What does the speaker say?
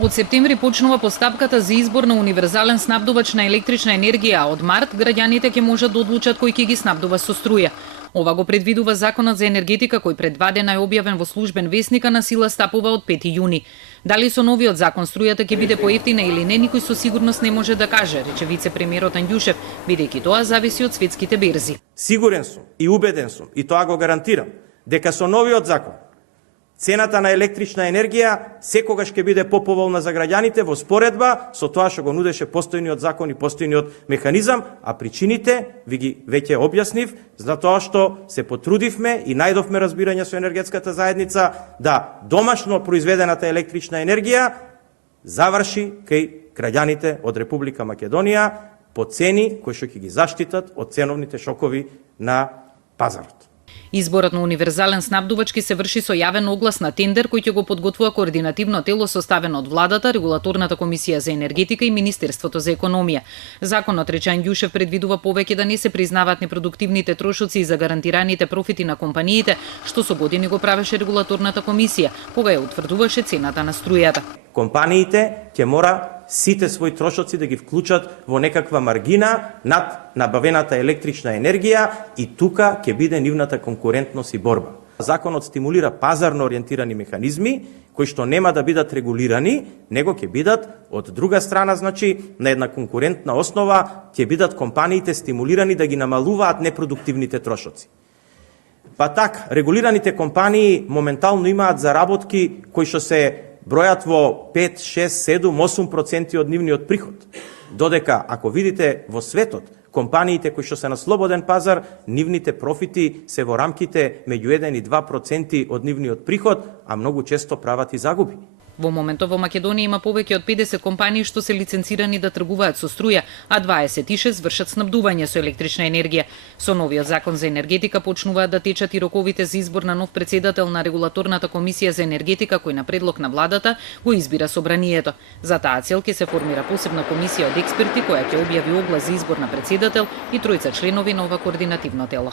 Од септември почнува постапката за избор на универзален снабдувач на електрична енергија, а од март граѓаните ќе можат да одлучат кој ќе ги снабдува со струја. Ова го предвидува Законот за енергетика кој пред 2 дена е објавен во службен весник, а на сила стапува од 5 јуни. Дали со новиот закон струјата ќе биде поевтина или не, никој со сигурност не може да каже, рече вице-премиерот Анѓушев, бидејќи тоа зависи од светските берзи. Сигурен сум и убеден сум, и тоа го гарантирам, дека со новиот закон цената на електрична енергија секогаш ќе биде поповолна за граѓаните во споредба со тоа што го нудеше постојниот закон и постојниот механизам, а причините ви ги веќе објаснив, затоа што се потрудивме и најдовме разбирање со енергетската заедница да домашно произведената електрична енергија заврши кај граѓаните од Република Македонија по цени кои што ќе ги заштитат од ценовните шокови на пазарот. Изборот на универзален снабдувач ќе се врши со јавен оглас на тендер кој ќе го подготвува координативно тело составено од владата, Регулаторната комисија за енергетика и Министерството за економија. Законот, рече Анѓушев, предвидува повеќе да не се признаваат непродуктивните трошоци и за гарантираните профити на компаниите, што со години го правеше Регулаторната комисија, кога ја утврдуваше цената на струјата. Компаниите ќе мора сите своји трошоци да ги вклучат во некаква маргина над набавената електрична енергија и тука ќе биде нивната конкурентност и борба. Законот стимулира пазарно ориентирани механизми кои што нема да бидат регулирани, него ќе бидат од друга страна, значи на една конкурентна основа ќе бидат компаниите стимулирани да ги намалуваат непродуктивните трошоци. Па така, регулираните компании моментално имаат заработки кои што се бројат во 5, 6, 7, 8% од нивниот приход. Додека, ако видите во светот, компаниите кои што се на слободен пазар, нивните профити се во рамките меѓу 1 и 2% од нивниот приход, а многу често прават и загуби. Во моментов во Македонија има повеќе од 50 компании што се лиценцирани да тргуваат со струја, а 26 вршат снабдување со електрична енергија. Со новиот закон за енергетика почнуваат да течат и роковите за избор на нов претседател на Регулаторната комисија за енергетика кој на предлог на владата го избира собранието. За таа цел ќе се формира посебна комисија од експерти која ќе објави оглас за избор на претседател и тројца членови на ова координативно тело.